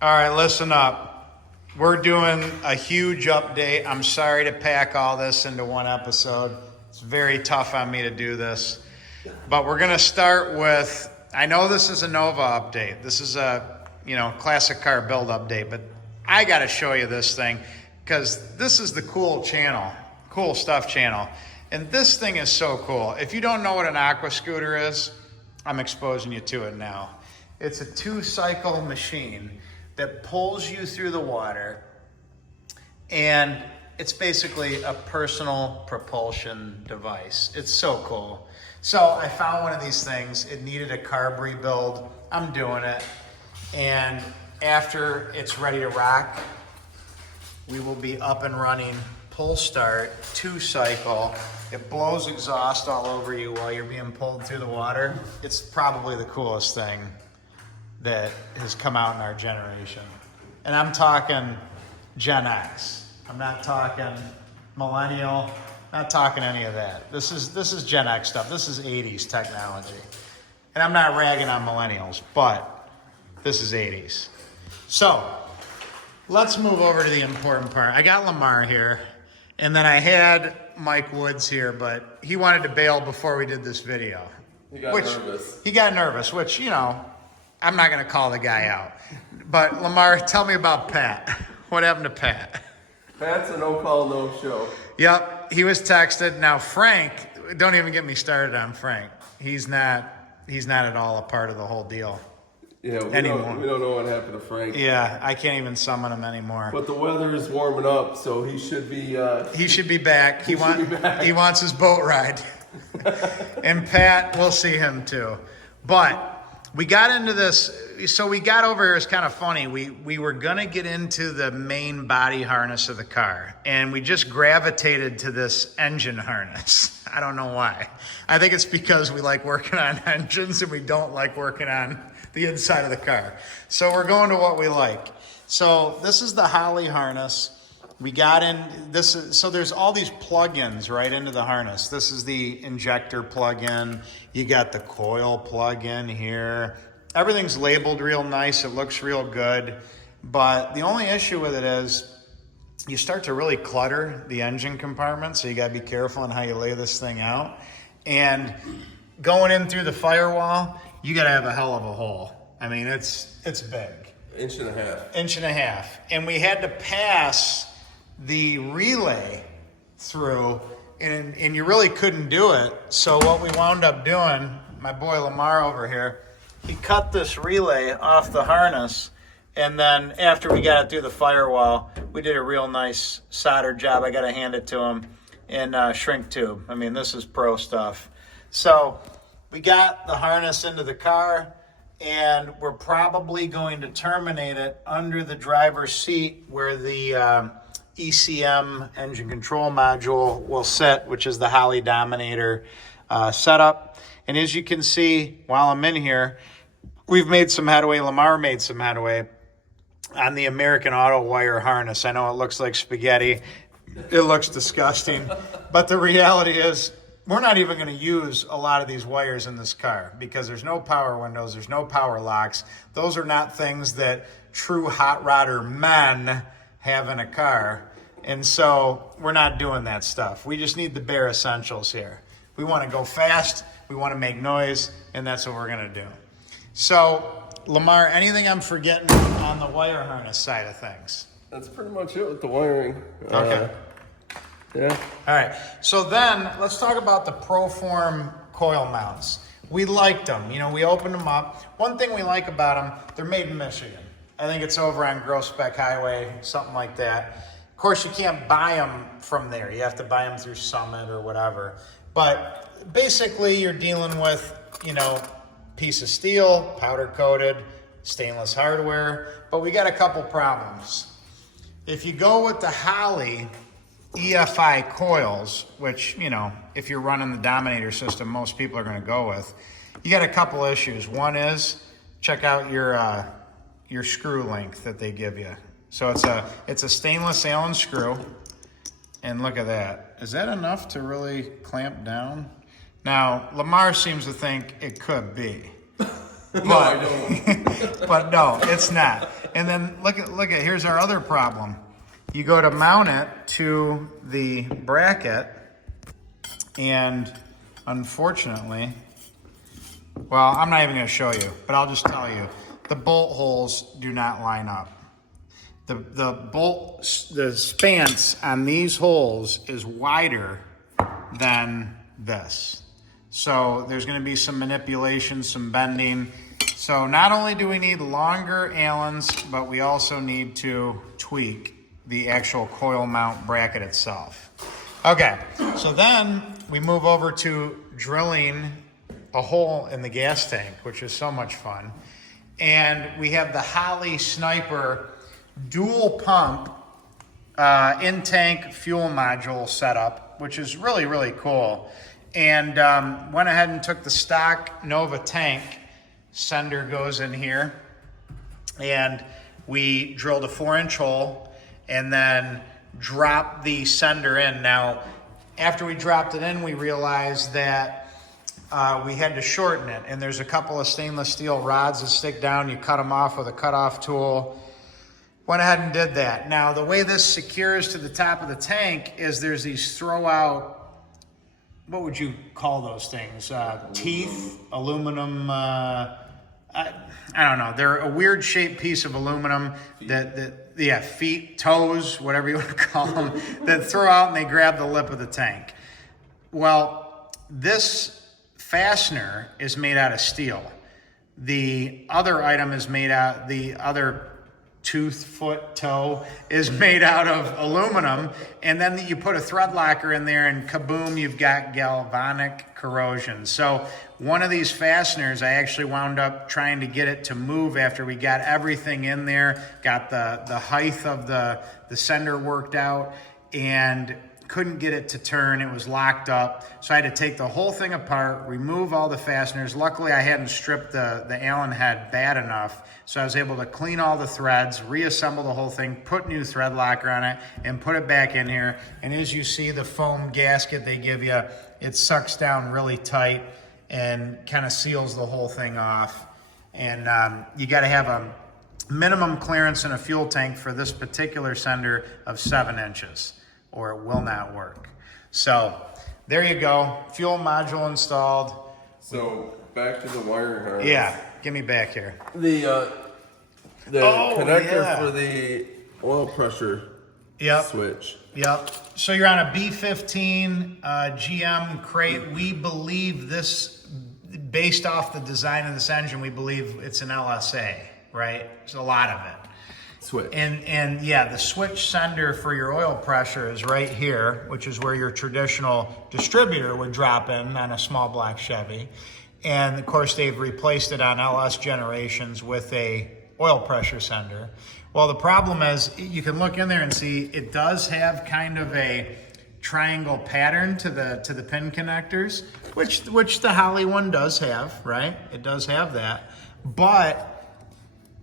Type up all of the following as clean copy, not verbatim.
All right, listen up. We're doing a huge update. I'm sorry to pack all this into one episode. It's very tough on me to do this. But we're going to start with, I know this is a Nova update. This is a, classic car build update, but I got to show you this thing because this is the cool channel, cool stuff channel. And this thing is so cool. If you don't know what an aqua scooter is, I'm exposing you to it now. It's a 2-cycle machine that pulls you through the water, and it's basically a personal propulsion device. It's so cool. So I found one of these things. It needed a carb rebuild. I'm doing it. And after it's ready to rock, we will be up and running, pull start, 2-cycle. It blows exhaust all over you while you're being pulled through the water. It's probably the coolest thing that has come out in our generation. And I'm talking Gen X. I'm not talking millennial, not talking any of that. This is Gen X stuff. This is 80s technology. And I'm not ragging on millennials, but this is 80s. So let's move over to the important part. I got Lamar here, and then I had Mike Woods here, but he wanted to bail before we did this video. He got nervous. He got nervous, which, I'm not going to call the guy out. But Lamar, tell me about Pat. What happened to Pat? Pat's a no-call, no-show. Yep, he was texted. Now Frank, don't even get me started on Frank. He's not at all a part of the whole deal. Yeah, we don't know what happened to Frank. Yeah, I can't even summon him anymore. But the weather is warming up, so he should be. He should be back. He wants his boat ride. And Pat, we'll see him too. But we got into this, so we got over here, it's kind of funny. We were gonna get into the main body harness of the car, and we just gravitated to this engine harness. I don't know why. I think it's because we like working on engines and we don't like working on the inside of the car. So we're going to what we like. So this is the Holley harness. We got in this, so there's all these plug-ins right into the harness. This is the injector plug-in. You got the coil plug-in here. Everything's labeled real nice. It looks real good. But the only issue with it is you start to really clutter the engine compartment. So you got to be careful on how you lay this thing out. And going in through the firewall, you got to have a hell of a hole. I mean, it's big. Inch and a half. Inch and a half. And we had to pass the relay through, and you really couldn't do it. So what we wound up doing, my boy Lamar over here, he cut this relay off the harness, and then after we got it through the firewall, we did a real nice solder job. I got to hand it to him in shrink tube. I mean, this is pro stuff. So we got the harness into the car, and we're probably going to terminate it under the driver's seat where the ECM engine control module will sit, which is the Holley Dominator setup. And as you can see, while I'm in here, we've made some headway. Lamar made some headway on the American Auto wire harness. I know it looks like spaghetti. It looks disgusting. But the reality is, we're not even going to use a lot of these wires in this car because there's no power windows, there's no power locks. Those are not things that true hot rodder men have in a car. And so we're not doing that stuff. We just need the bare essentials here. We want to go fast, we want to make noise, and that's what we're going to do. So, Lamar, anything I'm forgetting on the wire harness side of things? That's pretty much it with the wiring. Okay. Yeah. All right. So then let's talk about the Proform coil mounts. We liked them. We opened them up. One thing we like about them, they're made in Michigan. I think it's over on Gross Spec Highway, something like that. Of course, you can't buy them from there. You have to buy them through Summit or whatever. But basically, you're dealing with, piece of steel, powder coated, stainless hardware. But we got a couple problems. If you go with the Holley EFI coils, which, if you're running the Dominator system, most people are going to go with, you got a couple issues. One is, check out your screw length that they give you. So it's a stainless Allen screw, and look at that. Is that enough to really clamp down? Now, Lamar seems to think it could be. No, I don't. But no, it's not. And then look at, here's our other problem. You go to mount it to the bracket, and unfortunately, well, I'm not even gonna show you, but I'll just tell you, the bolt holes do not line up. The spanse on these holes is wider than this. So there's gonna be some manipulation, some bending. So not only do we need longer Allens, but we also need to tweak the actual coil mount bracket itself. Okay, so then we move over to drilling a hole in the gas tank, which is so much fun. And we have the Holley Sniper dual pump in-tank fuel module setup, which is really, really cool. And went ahead and took the stock Nova tank. Sender goes in here, and we drilled a 4-inch hole and then dropped the sender in. Now, after we dropped it in, we realized that we had to shorten it, and there's a couple of stainless steel rods that stick down. You cut them off with a cutoff tool. Went ahead and did that. Now, the way this secures to the top of the tank is there's these throw-out, what would you call those things? Teeth, aluminum, I don't know. They're a weird shaped piece of aluminum that feet, toes, whatever you want to call them, that throw out and they grab the lip of the tank. Well, this fastener is made out of steel. The other item is made out, the other tooth, foot, toe is made out of aluminum, and then you put a thread locker in there and kaboom, you've got galvanic corrosion. So one of these fasteners, I actually wound up trying to get it to move after we got everything in there, got the height of the sender worked out, and couldn't get it to turn. It was locked up. So I had to take the whole thing apart, remove all the fasteners. Luckily, I hadn't stripped the Allen head bad enough. So I was able to clean all the threads, reassemble the whole thing, put new thread locker on it, and put it back in here. And as you see, the foam gasket they give you, it sucks down really tight and kind of seals the whole thing off. And you got to have a minimum clearance in a fuel tank for this particular sender of 7 inches. Or it will not work. So there you go, fuel module installed. So back to the wiring harness. Yeah, get me back here. The connector for the oil pressure switch. Yep. So you're on a B15 GM crate. We believe this, based off the design of this engine, we believe it's an LSA, right? It's a lot of it. Switch. And yeah, the switch sender for your oil pressure is right here, which is where your traditional distributor would drop in on a small black Chevy. And of course, they've replaced it on LS generations with a oil pressure sender. Well, the problem is you can look in there and see it does have kind of a triangle pattern to the pin connectors, which the Holley one does have, right? It does have that, but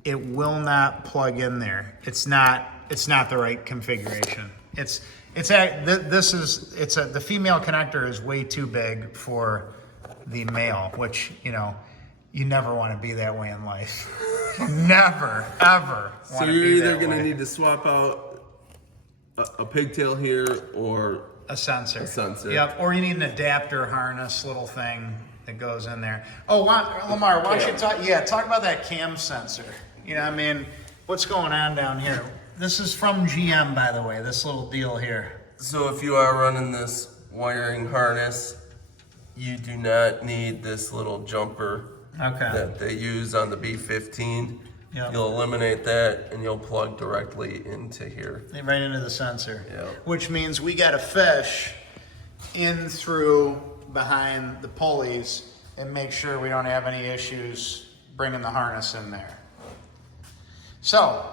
it will not plug in there. It's not the right configuration. The female connector is way too big for the male, which, you never want to be that way in life. Never, ever. So you're either going to need to swap out a pigtail here or a sensor. A sensor. Yep, or you need an adapter harness little thing that goes in there. Oh, Lamar, why don't you talk about that cam sensor. What's going on down here? This is from GM, by the way, this little deal here. So if you are running this wiring harness, you do not need this little jumper that they use on the B15. Yep. You'll eliminate that and you'll plug directly into here. Right into the sensor. Yep. Which means we got to fish in through behind the pulleys and make sure we don't have any issues bringing the harness in there. So,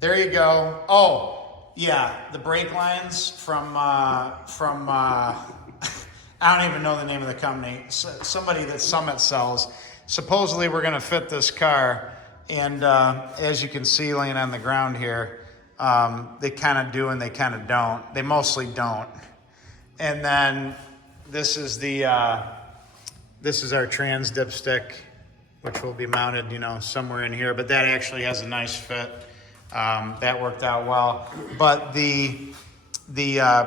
there you go. Oh, yeah, the brake lines from I don't even know the name of the company. Somebody that Summit sells. Supposedly we're going to fit this car, and as you can see laying on the ground here, they kind of do and they kind of don't. They mostly don't. And then this is our trans dipstick which will be mounted, you know, somewhere in here. But that actually has a nice fit. That worked out well. But the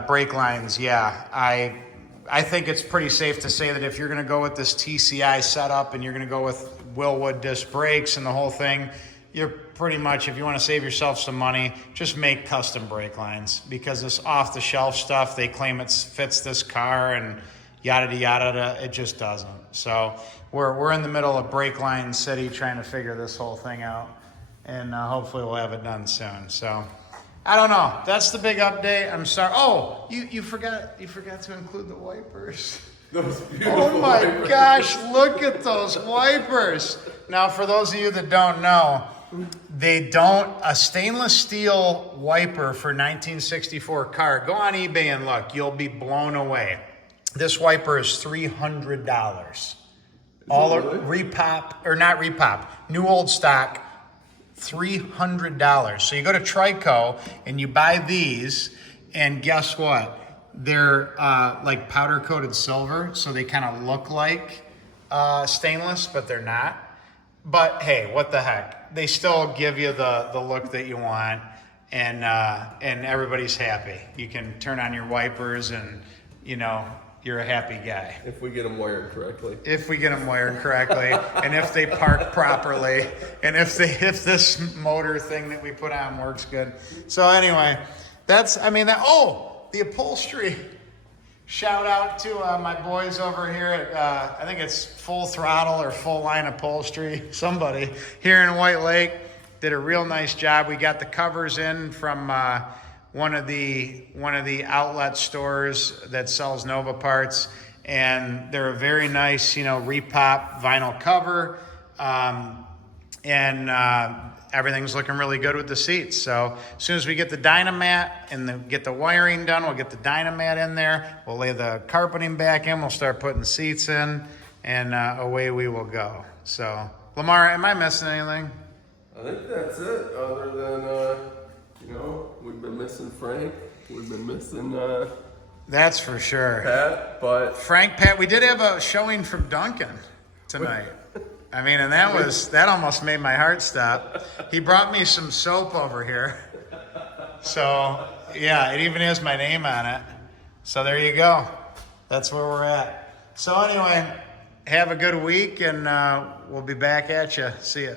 brake lines, yeah, I think it's pretty safe to say that if you're going to go with this TCI setup and you're going to go with Willwood disc brakes and the whole thing, you're pretty much, if you want to save yourself some money, just make custom brake lines, because this off-the-shelf stuff, they claim it fits this car and yada yada, it just doesn't. So we're in the middle of brake line city trying to figure this whole thing out, and hopefully we'll have it done soon. So I don't know. That's the big update. I'm sorry. Oh, you forgot to include the wipers. Those beautiful Oh my wipers. gosh, look at those wipers. Now, for those of you that don't know, a stainless steel wiper for 1964 car, go on eBay and look, you'll be blown away. This wiper is $300. All really? repop, or not repop, new old stock, $300. So you go to Trico and you buy these, and guess what? They're like powder coated silver, so they kind of look like stainless, but they're not. But hey, what the heck? They still give you the look that you want, and everybody's happy. You can turn on your wipers, and you know you're a happy guy. If we get them wired correctly. If we get them wired correctly, and if they park properly, and if this motor thing that we put on works good. So anyway, the upholstery. Shout out to my boys over here at, I think it's Full Throttle or Full Line Upholstery. Somebody here in White Lake did a real nice job. We got the covers in from one of the outlet stores that sells Nova parts, and they're a very nice, repop vinyl cover, and everything's looking really good with the seats. So as soon as we get the Dynamat and get the wiring done, we'll get the Dynamat in there. We'll lay the carpeting back in. We'll start putting the seats in, and away we will go. So, Lamar, am I missing anything? I think that's it, other than, we've been missing Frank. We've been missing That's for sure. Pat, but Pat, we did have a showing from Duncan tonight. I mean, and that almost made my heart stop. He brought me some soap over here. So, yeah, it even has my name on it. So there you go. That's where we're at. So anyway, have a good week, and we'll be back at you. See ya.